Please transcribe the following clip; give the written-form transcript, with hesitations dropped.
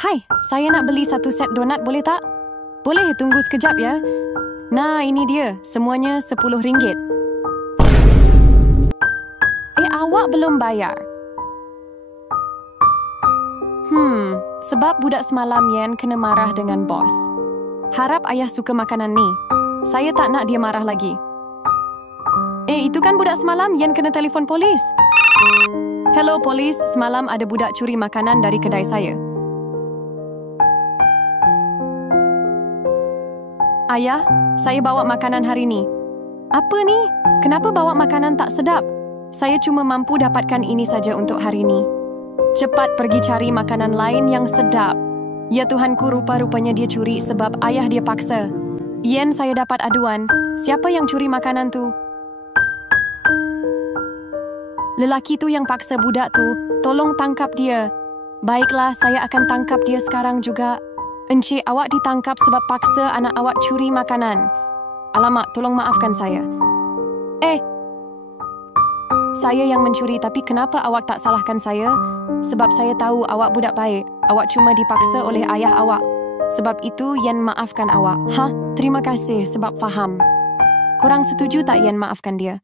Hai, saya nak beli satu set donat, boleh tak? Boleh tunggu sekejap ya. Nah, ini dia. Semuanya RM10. Awak belum bayar. Sebab budak semalam Yen kena marah dengan bos. Harap ayah suka makanan ni. Saya tak nak dia marah lagi. Itu kan budak semalam Yen kena telefon polis. Hello polis, semalam ada budak curi makanan dari kedai saya. Ayah, saya bawa makanan hari ni. Apa ni? Kenapa bawa makanan tak sedap? Saya cuma mampu dapatkan ini saja untuk hari ni. Cepat pergi cari makanan lain yang sedap. Ya Tuhanku, rupa-rupanya dia curi sebab ayah dia paksa. Yen, saya dapat aduan. Siapa yang curi makanan tu? Lelaki tu yang paksa budak tu. Tolong tangkap dia. Baiklah, saya akan tangkap dia sekarang juga. Encik, awak ditangkap sebab paksa anak awak curi makanan. Alamak, tolong maafkan saya. Saya yang mencuri, tapi kenapa awak tak salahkan saya? Sebab saya tahu awak budak baik. Awak cuma dipaksa oleh ayah awak. Sebab itu, Yen maafkan awak. Terima kasih sebab faham. Korang setuju tak Yen maafkan dia?